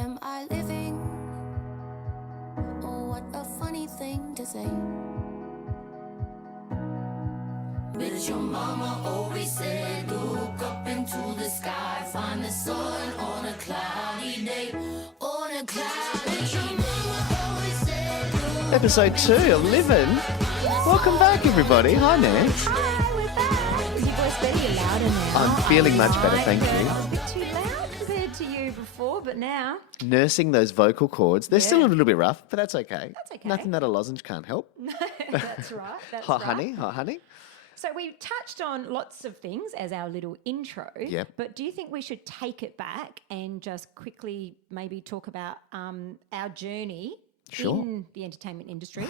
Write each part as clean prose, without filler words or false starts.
Am I living? Oh, what a funny thing to say. But your mama always said, look up into the sky, find the sun on a cloudy day, on a cloudy day. Episode 2 of Livin. Welcome back, everybody. Hi, Nance. Hi, we're back. Is your voice better? You're louder now. I'm feeling much better, thank you. A bit too loud compared to you before, but now. Nursing those vocal cords. They're still a little bit rough, but that's okay. That's okay. Nothing that a lozenge can't help. No, that's right. That's Hot right. honey, hot honey. So we touched on lots of things as our little intro. Yep. But do you think we should take it back and just quickly maybe talk about our journey Sure. in the entertainment industry?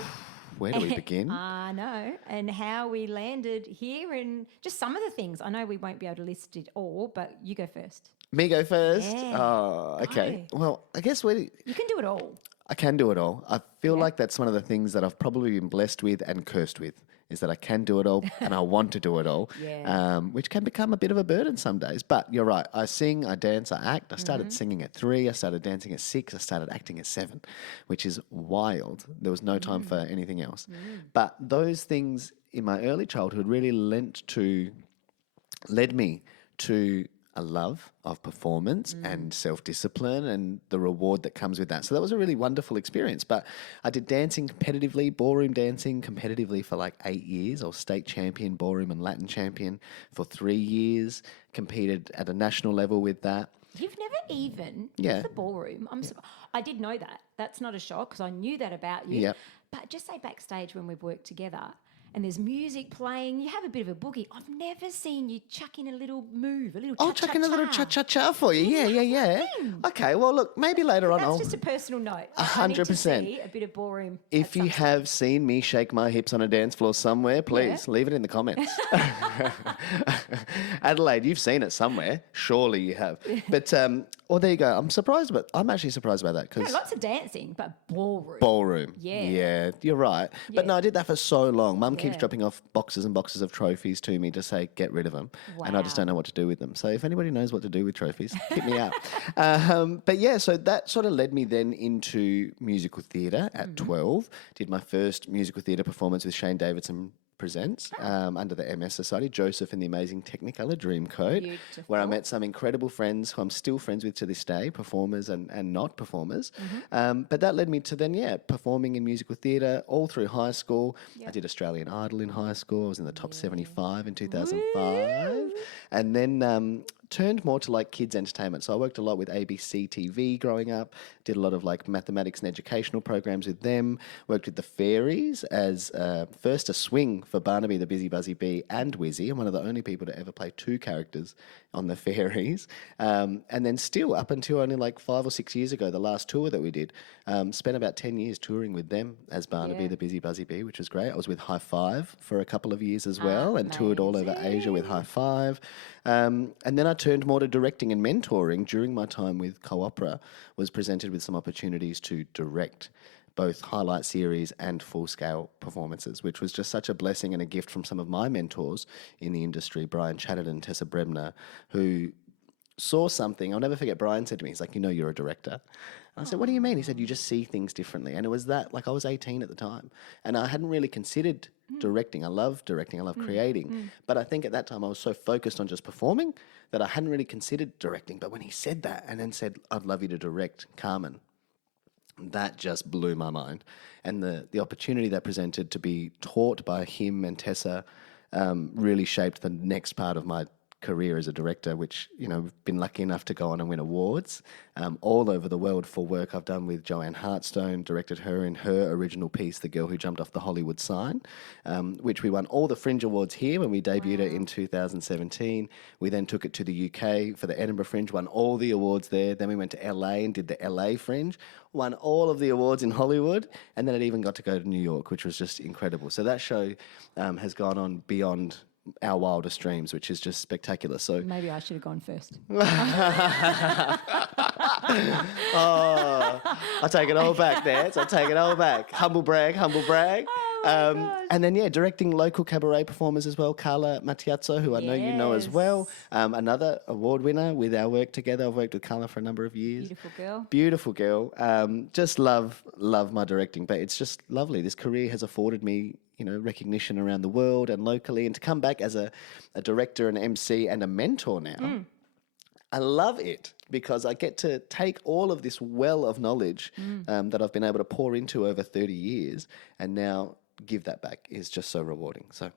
Where do we begin? I know, and how we landed here and just some of the things. I know we won't be able to list it all, but you go first. Me go first? Yeah. Oh, okay. Go. Well, I guess You can do it all. I can do it all. I feel like that's one of the things that I've probably been blessed with and cursed with, is that I can do it all and I want to do it all, which can become a bit of a burden some days. But you're right. I sing, I dance, I act. I started singing at 3. I started dancing at 6. I started acting at 7, which is wild. There was no time for anything else. But those things in my early childhood really led me to a love of performance and self-discipline and the reward that comes with that. So that was a really wonderful experience. But I did dancing competitively, ballroom dancing competitively for like 8 years. I was state champion, ballroom and Latin champion for 3 years, competed at a national level with that. You've never even with the ballroom. I did know that. That's not a shock because I knew that about you. Yep. But just say backstage when we've worked together and there's music playing, you have a bit of a boogie. I've never seen you chuck in a little move, a little cha-cha-cha. I'll chuck in a little cha-cha-cha for you. Yeah. Okay, well, look, maybe later on That's I'll... just a personal note. 100%. I need to see a bit of ballroom. If you have seen me shake my hips on a dance floor somewhere, please leave it in the comments. Adelaide, you've seen it somewhere. Surely you have. But, well, there you go. I'm actually surprised by that because... lots of dancing, but ballroom. Ballroom. Yeah. Yeah, you're right. But no, I did that for so long. Mum keeps Yeah. dropping off boxes and boxes of trophies to me to say, get rid of them. And I just don't know what to do with them. So if anybody knows what to do with trophies, hit me up. But yeah, so that sort of led me then into musical theatre at 12. Did my first musical theatre performance with Shane Davidson Presents under the MS Society, Joseph and the Amazing Technicolor Dreamcoat, where I met some incredible friends who I'm still friends with to this day, performers and not performers. But that led me to then, performing in musical theatre all through high school. I did Australian Idol in high school. I was in the top 75 in 2005. And then turned more to like kids entertainment. So I worked a lot with ABC TV growing up, did a lot of like mathematics and educational programs with them, worked with the Fairies as first a swing for Barnaby the Busy Buzzy Bee and Wizzy. I'm one of the only people to ever play 2 characters on the Fairies. And then still up until only like 5 or 6 years ago, the last tour that we did, spent about 10 years touring with them as Barnaby the Busy Buzzy Bee, which was great. I was with High Five for a couple of years as well and toured all over Asia with High Five. And then I turned more to directing and mentoring during my time with Co-Opera, was presented with some opportunities to direct both highlight series and full-scale performances, which was just such a blessing and a gift from some of my mentors in the industry, Brian Chatterton, Tessa Brebner, who saw something. I'll never forget, Brian said to me, he's like, you're a director. And I said, what do you mean? He said, you just see things differently. And it was that, like I was 18 at the time, and I hadn't really considered directing. I love directing, I love creating. But I think at that time I was so focused on just performing that I hadn't really considered directing. But when he said that and then said, I'd love you to direct Carmen, that just blew my mind. And the opportunity that presented to be taught by him and Tessa really shaped the next part of my career as a director, which, we've been lucky enough to go on and win awards all over the world for work I've done with Joanne Hartstone, directed her in her original piece, The Girl Who Jumped Off the Hollywood Sign, which we won all the Fringe Awards here when we debuted it in 2017. We then took it to the UK for the Edinburgh Fringe, won all the awards there. Then we went to LA and did the LA Fringe, won all of the awards in Hollywood, and then it even got to go to New York, which was just incredible. So that show has gone on beyond our wildest dreams, which is just spectacular. So Maybe I should have gone first. I take it all back, Nance. I take it all back. Humble brag. gosh. And then, directing local cabaret performers as well. Carla Matiazzo, who I know you know as well. Another award winner with our work together. I've worked with Carla for a number of years. Beautiful girl. Just love my directing. But it's just lovely. This career has afforded me, recognition around the world and locally. And to come back as a director, an MC and a mentor now, I love it because I get to take all of this well of knowledge that I've been able to pour into over 30 years and now give that back is just so rewarding. So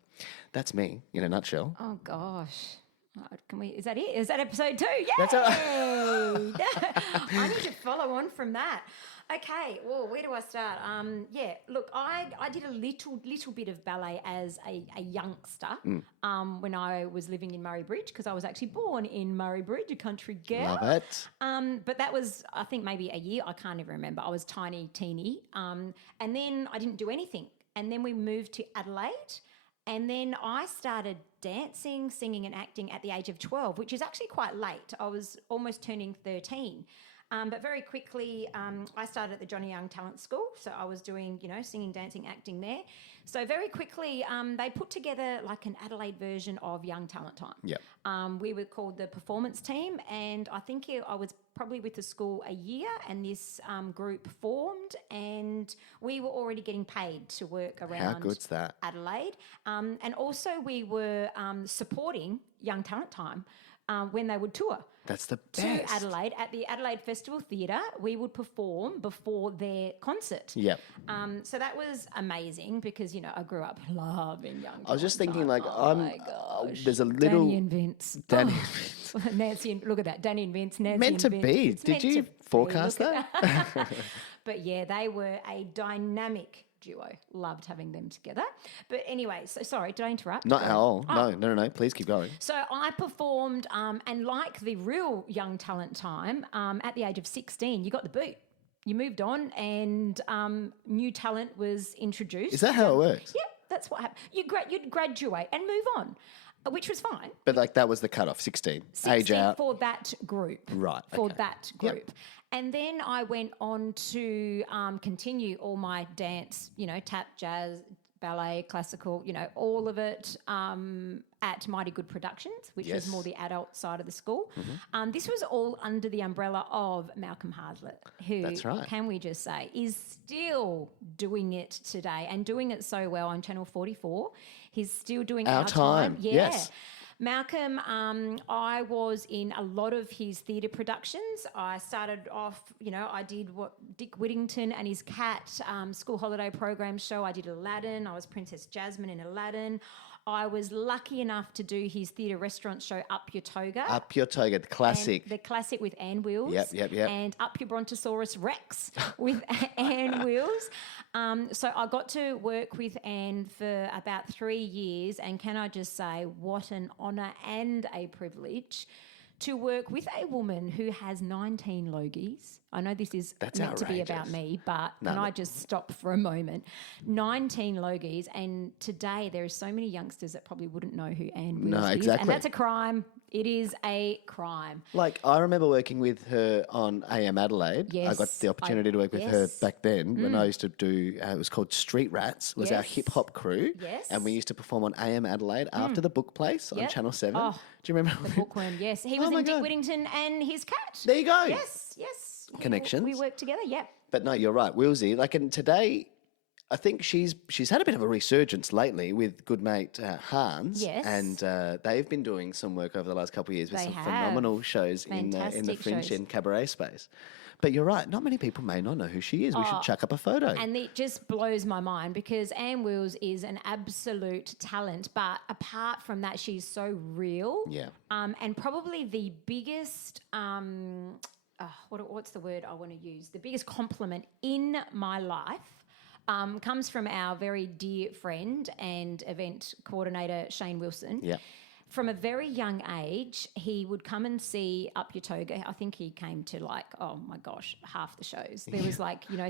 that's me in a nutshell. Oh, gosh. Is that it? Is that episode 2? Yay! That's all I need to follow on from that. Okay, well, where do I start? Look, I did a little bit of ballet as a youngster when I was living in Murray Bridge, because I was actually born in Murray Bridge, a country girl. Love it. But that was, I think, maybe a year. I can't even remember. I was teeny. And then I didn't do anything. And then we moved to Adelaide. And then I started dancing, singing and acting at the age of 12, which is actually quite late. I was almost turning 13. But very quickly, I started at the Johnny Young Talent School. So I was doing, singing, dancing, acting there. So very quickly, they put together like an Adelaide version of Young Talent Time. Yep. We were called the performance team. And I think I was probably with the school a year, and this group formed, and we were already getting paid to work around How good's that? Adelaide. And also we were supporting Young Talent Time when they would tour. That's the best. To Adelaide at the Adelaide Festival Theatre. We would perform before their concert. Yep. So that was amazing because, I grew up loving Young Talent I was just thinking, Time. my gosh. There's a little... Danny and Vince. Danny and Vince. Nancy and... Look at that. Danny and Vince. Nancy Meant and to Vince. be. It's Did meant you to forecast be. Look at that? But yeah, they were a dynamic duo. Loved having them together. But anyway, so sorry, did I interrupt? Not at all. No. Please keep going. So I performed, and like the real Young Talent Time, at the age of 16, you got the boot. You moved on, and new talent was introduced. Is that how it works? Yeah, that's what happened. You'd graduate and move on, which was fine. But that was the cutoff, 16. Age out. For that group. Right, For okay. that group. And then I went on to continue all my dance, tap, jazz, ballet, classical, all of it at Mighty Good Productions, which was more the adult side of the school. Mm-hmm. This was all under the umbrella of Malcolm Hardlett, who, That's right. can we just say, is still doing it today and doing it so well on Channel 44. He's still doing Our Time. Yeah. Yes. Malcolm, I was in a lot of his theatre productions. I started off, I did what Dick Whittington and his cat school holiday program show. I did Aladdin. I was Princess Jasmine in Aladdin. I was lucky enough to do his theatre restaurant show Up Your Toga. Up Your Toga, the classic. The classic with Ann Wills. Yep. And Up Your Brontosaurus Rex with Ann Wills. So I got to work with Anne for about 3 years, and can I just say what an honour and a privilege to work with a woman who has 19 Logies. I know this is meant to be about me, but can I just stop for a moment? 19 Logies, and today there are so many youngsters that probably wouldn't know who Anne Wills is. Exactly. And that's a crime. It is a crime. Like, I remember working with her on AM Adelaide. Yes, I got the opportunity to work with her back then when I used to do, it was called Street Rats, was our hip-hop crew. Yes. And we used to perform on AM Adelaide after the Book Place on Channel 7. Do you remember? The bookworm, yes. He was in Dick Whittington and his cat. There you go. Yes. Connections. We worked together, yeah. But no, you're right, Wilsey. Like, and today, I think she's had a bit of a resurgence lately with good mate Hans. Yes. And they've been doing some work over the last couple of years with They some have. phenomenal shows in the Fantastic Fringe shows. and cabaret space. But you're right, not many people may not know who she is. We should chuck up a photo. And it just blows my mind because Anne Wills is an absolute talent. But apart from that, she's so real. Yeah. And probably the biggest... what's the word I want to use? The biggest compliment in my life comes from our very dear friend and event coordinator, Shane Wilson. Yeah. From a very young age, he would come and see Up Your Toga. I think he came to half the shows. There was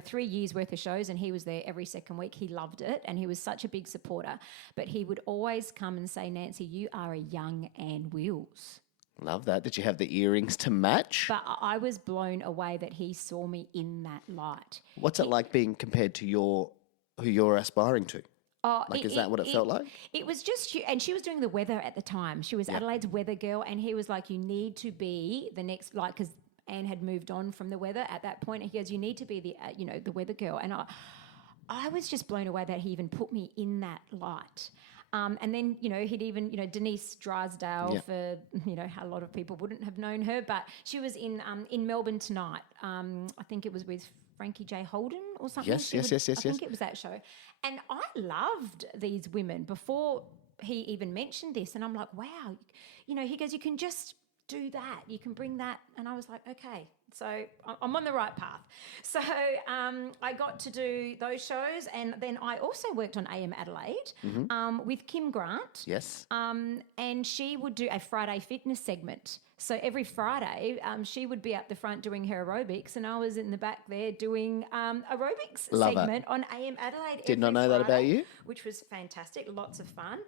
3 years worth of shows, and he was there every second week. He loved it, and he was such a big supporter. But he would always come and say, Nancy, you are a young Anne Wills. Love that. Did you have the earrings to match? But I was blown away that he saw me in that light. What's it like being compared to who you're aspiring to? Oh, Like, is that what it felt like? It was just, and she was doing the weather at the time. She was Adelaide's weather girl, and he was like, "You need to be the next," like, because Anne had moved on from the weather at that point. And he goes, "You need to be the, the weather girl." And I was just blown away that he even put me in that light. And then, he'd even, Denise Drysdale, for, a lot of people wouldn't have known her, but she was in Melbourne Tonight. I think it was with Frankie J. Holden or something. Yes. I think it was that show. And I loved these women before he even mentioned this. And I'm like, wow, he goes, "You can just do that. You can bring that." And I was like, okay. So I'm on the right path. So I got to do those shows, and then I also worked on AM Adelaide with Kim Grant. Yes. And she would do a Friday fitness segment. So every Friday, she would be up the front doing her aerobics, and I was in the back there doing aerobics segment on AM Adelaide. Did not know that about you. Which was fantastic, lots of fun.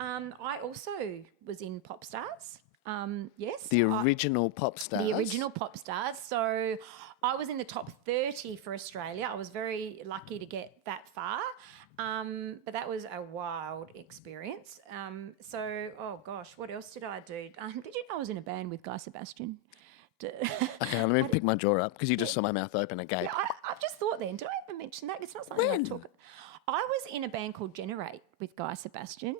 I also was in Pop Stars. Yes. The original Pop Stars. The original Pop Stars. So I was in the top 30 for Australia. I was very lucky to get that far. But that was a wild experience. Oh gosh, what else did I do? Did you know I was in a band with Guy Sebastian? Okay, let me pick my jaw up because you just saw my mouth open agape. Yeah, I've just thought then, did I ever mention that? It's not something I talk. I was in a band called Generate with Guy Sebastian.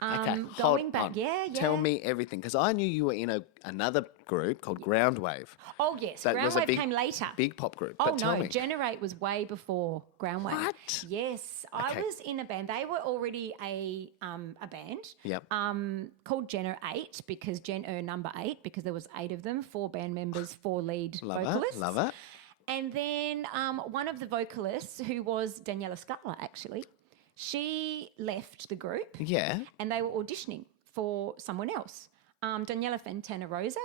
Okay, Going back, on. yeah. Tell me everything, because I knew you were in another group called Groundwave. Oh, yes. That was a Groundwave came later. Big pop group. Oh, but tell no. me. Generate was way before Groundwave. What? Yes. Okay. I was in a band. They were already a band Yep. called Generate because number 8, because there was 8 of them, 4 band members, 4 lead vocalists. Love it. And then one of the vocalists, who was Daniela Scala, actually, she left the group. Yeah. And they were auditioning for someone else. Daniela Fontana Rosa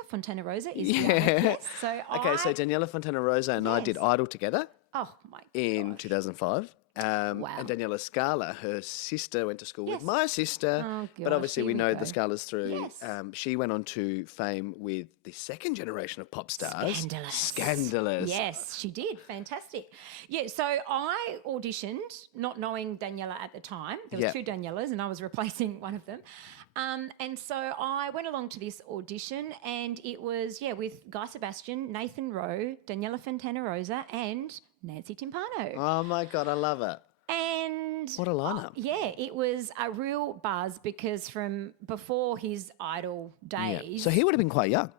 is Yeah. So So Daniela Fontana Rosa and I did Idol together oh my in gosh. 2005. Wow. And Daniela Scala, her sister, went to school with Yes. my sister. Oh, but gosh, obviously here we we know go. the Scalas through. Yes. She went on to fame with the second generation of pop stars. Scandalous. Yes, she did. Fantastic. Yeah, so I auditioned, not knowing Daniela at the time. There was 2 Danielas and I was replacing one of them. And so I went along to this audition, and it was, with Guy Sebastian, Nathan Rowe, Daniela Fontana Rosa, and Nancy Timpano. Oh my God, I love it. And What a lineup. it was a real buzz because from before his Idol days, So he would have been quite young.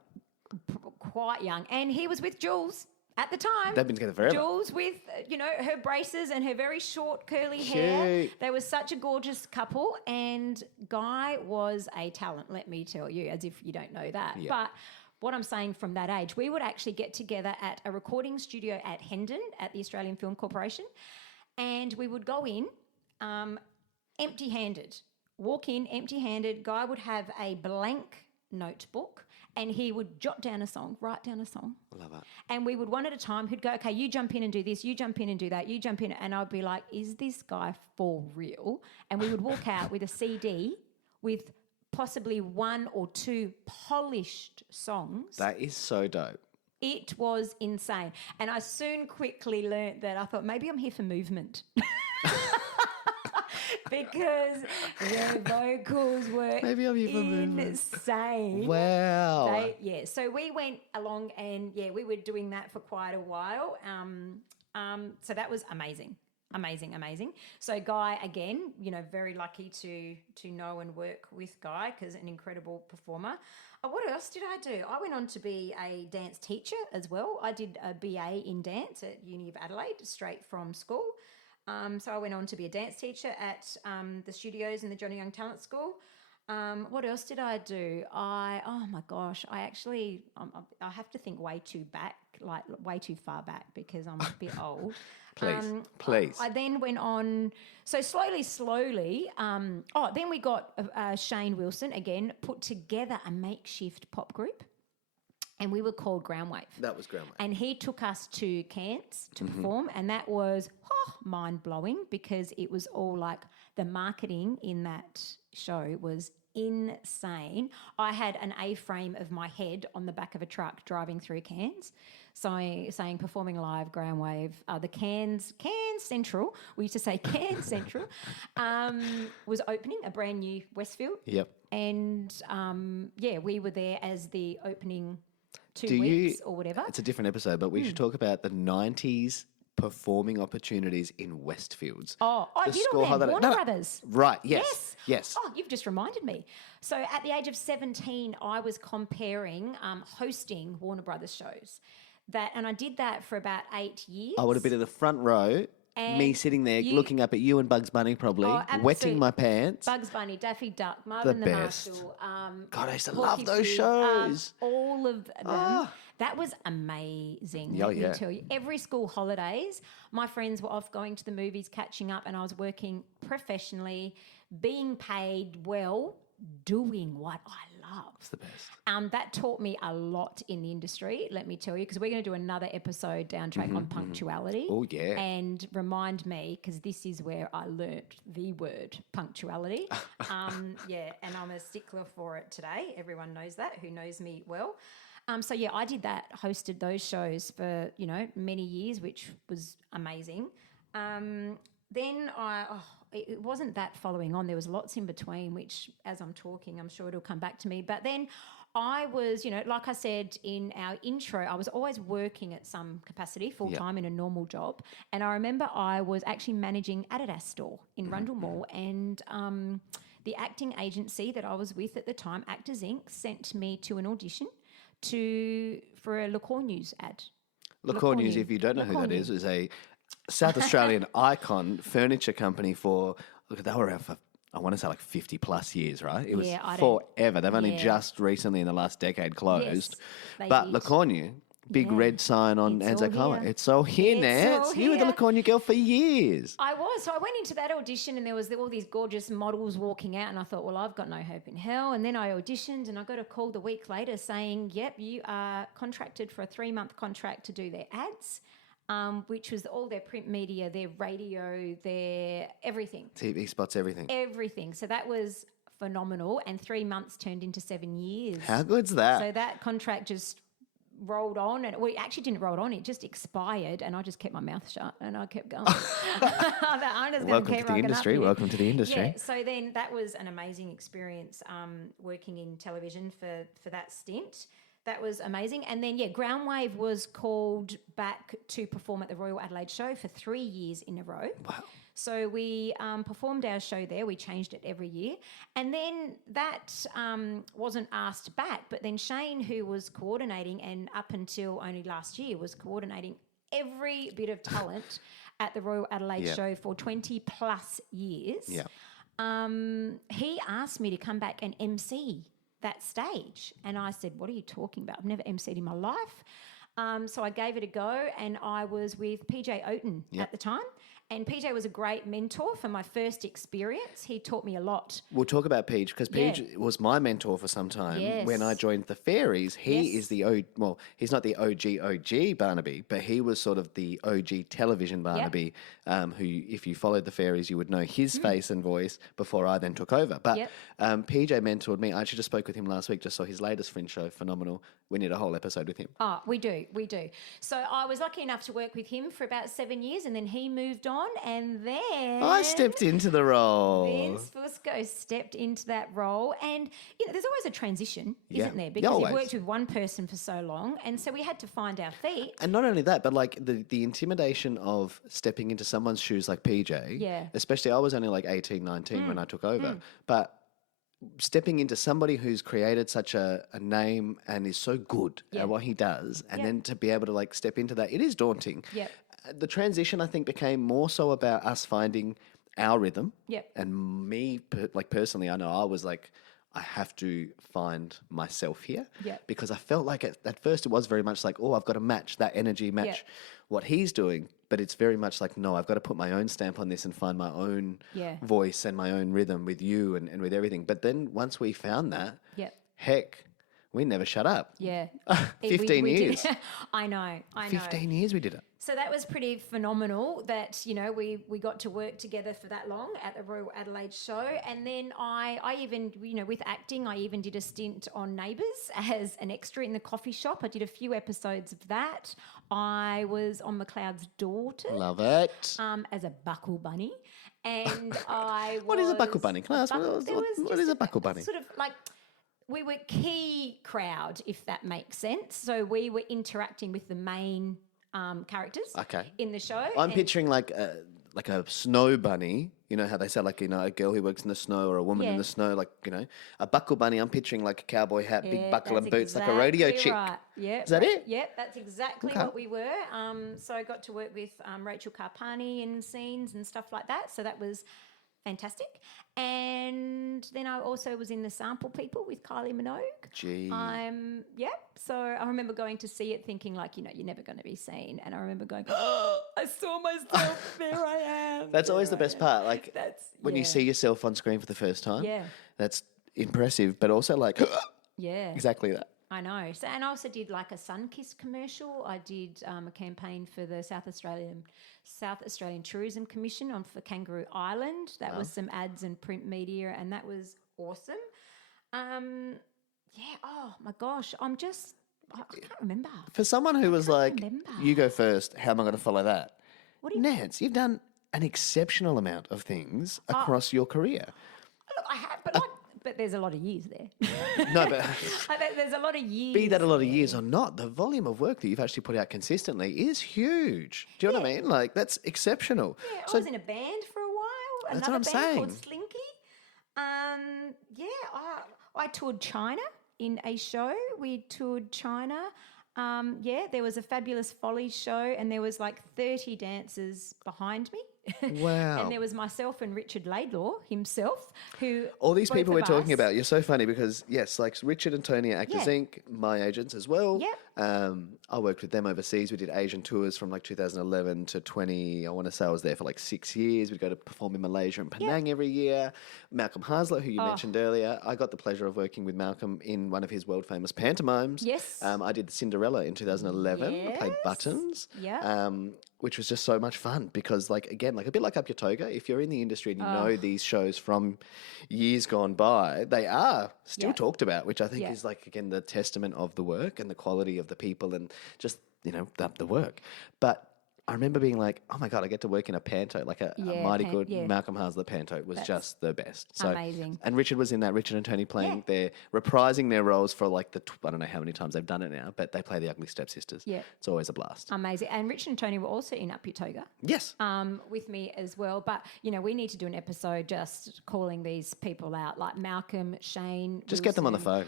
quite young, and he was with Jules at the time. They've been together forever. Jules with, her braces and her very short curly hair. Cute. They were such a gorgeous couple, and Guy was a talent, let me tell you, as if you don't know that. Yeah. But what I'm saying, from that age, we would actually get together at a recording studio at Hendon at the Australian Film Corporation, and we would go in empty-handed. Walk in empty-handed. Guy would have a blank notebook, and he would write down a song. Love it. And we would one at a time, he'd go, okay, you jump in and do this, you jump in and do that, you jump in. And I'd be like, is this guy for real? And we would walk out with a CD with possibly 1 or 2 polished songs. That is so dope. It was insane. And I soon quickly learnt that I thought, maybe I'm here for movement. Because their vocals were Maybe I'm here for movement. insane. Wow. So we went along, and we were doing that for quite a while. So that was amazing. So Guy, again, very lucky to know and work with Guy, because an incredible performer. What else did I do? I went on to be a dance teacher as well. I did a BA in dance at Uni of Adelaide, straight from school. So I went on to be a dance teacher at the studios in the Johnny Young Talent School. What else did I do? Oh my gosh, I have to think way too far back, because I'm a bit old. Please. I then went on, so slowly, then we got Shane Wilson, again, put together a makeshift pop group, and we were called Groundwave. That was Groundwave. And he took us to Cairns to perform, and that was mind-blowing, because it was all like the marketing in that show was insane. I had an A-frame of my head on the back of a truck driving through Cairns. saying performing live, ground wave, the Cairns Central, we used to say Cairns Central, was opening a brand new Westfield. Yep. And we were there as the opening 2 weeks or whatever. It's a different episode, but we should talk about the 90s performing opportunities in Westfields. Oh, I The did school all them. holiday- Warner no, Brothers. Right, yes. Oh, you've just reminded me. So at the age of 17, I was comparing hosting Warner Brothers shows. And I did that for about 8 years. I would have been in the front row, me And sitting there you- looking up at you and Bugs Bunny probably, wetting my pants. Bugs Bunny, Daffy Duck, Marvin the best. Marshal. God, I used to Porky love those Pig, shows. all of them. That was amazing. Oh, Let yeah. me tell you. Every school holidays, my friends were off going to the movies, catching up, and I was working professionally, being paid well, doing what I love. It's the best. That taught me a lot in the industry, let me tell you, because we're going to do another episode down track on punctuality. Oh, yeah. And remind me, because this is where I learnt the word punctuality. And I'm a stickler for it today. Everyone knows that, who knows me well. I did that, hosted those shows for, many years, which was amazing. Then it wasn't that following on. There was lots in between, which as I'm talking, I'm sure it'll come back to me. But then I was, like I said in our intro, I was always working at some capacity full-time in a normal job. And I remember I was actually managing Adidas store in Rundle Mall, and the acting agency that I was with at the time, Actors Inc., sent me to an audition for a Liqueur News ad. Liqueur News, if you don't know who that is a South Australian icon furniture company they were around for, I want to say like 50 plus years, right? It was forever. They've only just recently in the last decade closed. Yes, but did. Liqueur News, big red sign on It's Anzac all Highway. here. It's all here, It's Nat. all You were the here. Liqueur News girl for years. I was. So I went into that audition and there was all these gorgeous models walking out, and I thought, well, I've got no hope in hell. And then I auditioned and I got a call the week later saying, yep, you are contracted for a 3-month contract to do their ads, which was all their print media, their radio, their everything. TV spots, everything. Everything. So that was phenomenal. And 3 months turned into 7 years. How good's that? So that contract just rolled on, and it actually didn't roll on, it just expired, and I just kept my mouth shut and I kept going. I'm just Welcome keep to the rocking industry. up here. Welcome to the industry. Yeah, so then that was an amazing experience, working in television for that stint. That was amazing. And then, Groundwave was called back to perform at the Royal Adelaide Show for 3 years in a row. Wow. So we performed our show there. We changed it every year. And then that wasn't asked back. But then Shane, who was coordinating, and up until only last year was coordinating every bit of talent at the Royal Adelaide Show for 20 plus years, he asked me to come back and MC that stage. And I said, what are you talking about? I've never MC'd in my life. So I gave it a go, and I was with PJ Oaten at the time. And PJ was a great mentor for my first experience. He taught me a lot. We'll talk about Peach, because Peach was my mentor for some time. Yes. When I joined the Fairies, he is the he's not the OG Barnaby, but he was sort of the OG television Barnaby, who, if you followed the Fairies, you would know his face and voice before I then took over. But PJ mentored me. I actually just spoke with him last week, just saw his latest Fringe show, phenomenal. We need a whole episode with him. Oh, we do. So I was lucky enough to work with him for about 7 years, and then he moved on, and then I stepped into the role. Vince Fusco stepped into that role, and there's always a transition, isn't there? Yeah, Because always. you've worked with one person for so long, and so we had to find our feet. And not only that, but like the intimidation of stepping into someone's shoes like PJ, especially I was only like 18, 19 when I took over, but stepping into somebody who's created such a name and is so good at what he does, and then to be able to like step into that, it is daunting. Yep. The transition, I think, became more so about us finding our rhythm. Yep. And me, personally, I know I was like, I have to find myself here. Yep. Because I felt like at first it was very much like, oh, I've got to match that energy, match what he's doing. But it's very much like, no, I've got to put my own stamp on this and find my own voice and my own rhythm with you and with everything. But then once we found that, heck, we never shut up. Yeah. 15 we did. years. I know. 15 years we did it. So that was pretty phenomenal that, we got to work together for that long at the Royal Adelaide show. And then I even, with acting, I even did a stint on Neighbours as an extra in the coffee shop. I did a few episodes of that. I was on McLeod's Daughter. Love it. As a buckle bunny. And I was... What is a buckle bunny? Can I ask what is a buckle bunny? Sort of like... We were key crowd, if that makes sense. So we were interacting with the main characters in the show. I'm picturing like a snow bunny. You know how they say a girl who works in the snow or a woman in the snow, a buckle bunny. I'm picturing like a cowboy hat, big buckle and boots, like a rodeo chick. Right. Yeah, is that it? Yeah, that's exactly what we were. So I got to work with Rachel Carpani in scenes and stuff like that. So that was fantastic. And then I also was in The Sample People with Kylie Minogue. Gee. So I remember going to see it thinking you're never going to be seen. And I remember going, oh, I saw myself, there I am. That's always the best part. Like when you see yourself on screen for the first time. Yeah. That's impressive, but also yeah. Exactly that. I know. So, and I also did like a Sunkiss commercial. I did a campaign for the South Australian Tourism Commission for Kangaroo Island. That was some ads and print media, and that was awesome. Oh my gosh, I can't remember. For someone who was like, you go first, how am I going to follow that? What do you Nance, you've done an exceptional amount of things across your career. Look, I have, but there's a lot of years there. No, but there's a lot of years. Be that a lot of years or not, the volume of work that you've actually put out consistently is huge. Do you know what I mean? Like, that's exceptional. Yeah, I was in a band for a while. That's Another what I'm band saying. called Slinky. I toured China in a show. We toured China. There was a Fabulous Folly show, and there was like 30 dancers behind me. Wow. And there was myself and Richard Laidlaw himself, who... All these people we're talking us- about, you're so funny because, yes, like Richard and Tony are Actors Inc., my agents as well. Yep. I worked with them overseas. We did Asian tours from like 2011 to 20. I want to say I was there for like 6 years. We'd go to perform in Malaysia and Penang every year. Malcolm Haslett, who you mentioned earlier, I got the pleasure of working with Malcolm in one of his world famous pantomimes. Yes. I did Cinderella in 2011. I played Buttons. Yeah. Which was just so much fun because, like, again, like a bit like Up Your Toga, if you're in the industry and you know these shows from years gone by, they are still talked about, which I think is, like, again, the testament of the work and the quality of the people and just, the work. But I remember being like, oh my God, I get to work in a panto, like a mighty good Malcolm Haslett panto was just the best. So amazing. And Richard was in that, Richard and Tony playing reprising their roles for like I don't know how many times they've done it now, but they play the Ugly Stepsisters. Yeah. It's always a blast. Amazing. And Richard and Tony were also in Up Your Toga. Yes. With me as well. But, we need to do an episode just calling these people out, like Malcolm, Shane. Just get them on the phone.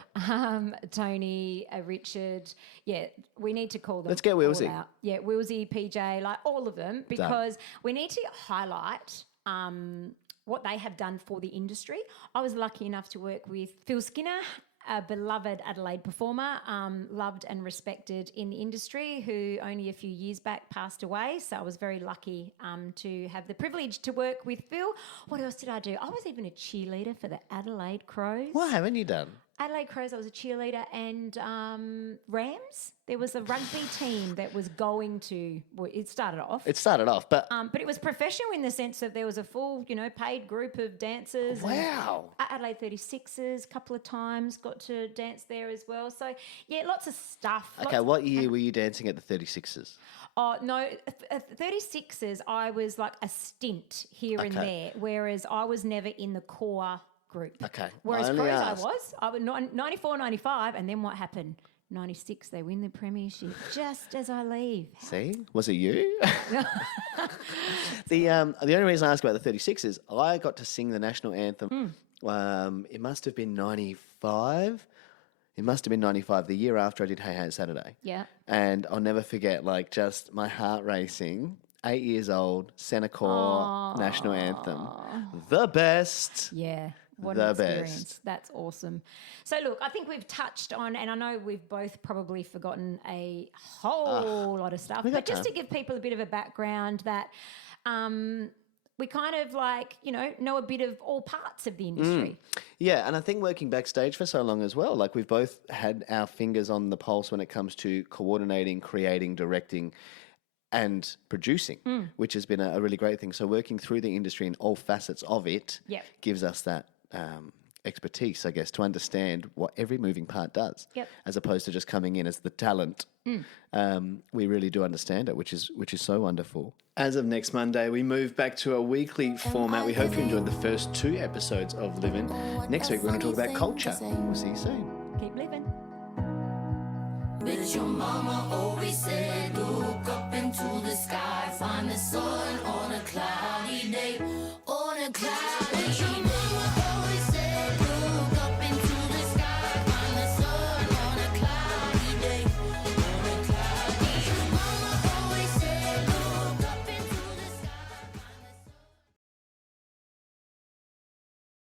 Tony, Richard. Yeah, we need to call them. Let's get Wilsey. Out. Yeah, Wilsey, PJ, like all of them, because we need to highlight what they have done for the industry. I was lucky enough to work with Phil Skinner, a beloved Adelaide performer, loved and respected in the industry, who only a few years back passed away. So I was very lucky to have the privilege to work with Phil. What else did I do? I was even a cheerleader for the Adelaide Crows. What haven't you done? Adelaide Crows, I was a cheerleader, and Rams. There was a rugby team that was going to. Well, it started off, but it was professional in the sense that there was a full, paid group of dancers. Wow. And Adelaide 36ers, a couple of times got to dance there as well. So yeah, lots of stuff. Okay, what year were you dancing at the 36ers? Oh no, 36ers. I was like a stint here and there, whereas I was never in the core group. Okay. Whereas Crows I was 94, 95, and then what happened? 96, they win the premiership just as I leave. See? Was it you? The only reason I ask about the 36 is I got to sing the national anthem. It must have been 95. It must have been 95, the year after I did Hey Hey It's Saturday. Yeah. And I'll never forget, like, just my heart racing. 8 years old, Centre Corps national anthem. The best. Yeah. What the an experience. Best. That's awesome. So, look, I think we've touched on, and I know we've both probably forgotten a whole lot of stuff, but just to give people a bit of a background that we kind of like, know a bit of all parts of the industry. Yeah, and I think working backstage for so long as well, like we've both had our fingers on the pulse when it comes to coordinating, creating, directing, and producing, which has been a really great thing. So working through the industry in all facets of it Yep. gives us that expertise, I guess, to understand what every moving part does, Yep. as opposed to just coming in as the talent. We really do understand it, which is so wonderful. As of next Monday, we move back to a weekly format. We hope you enjoyed the first 2 episodes of Livin. Next week, we're going to talk about culture. We'll see you soon. Keep living. But your mama always said, look up into the sky, find the sun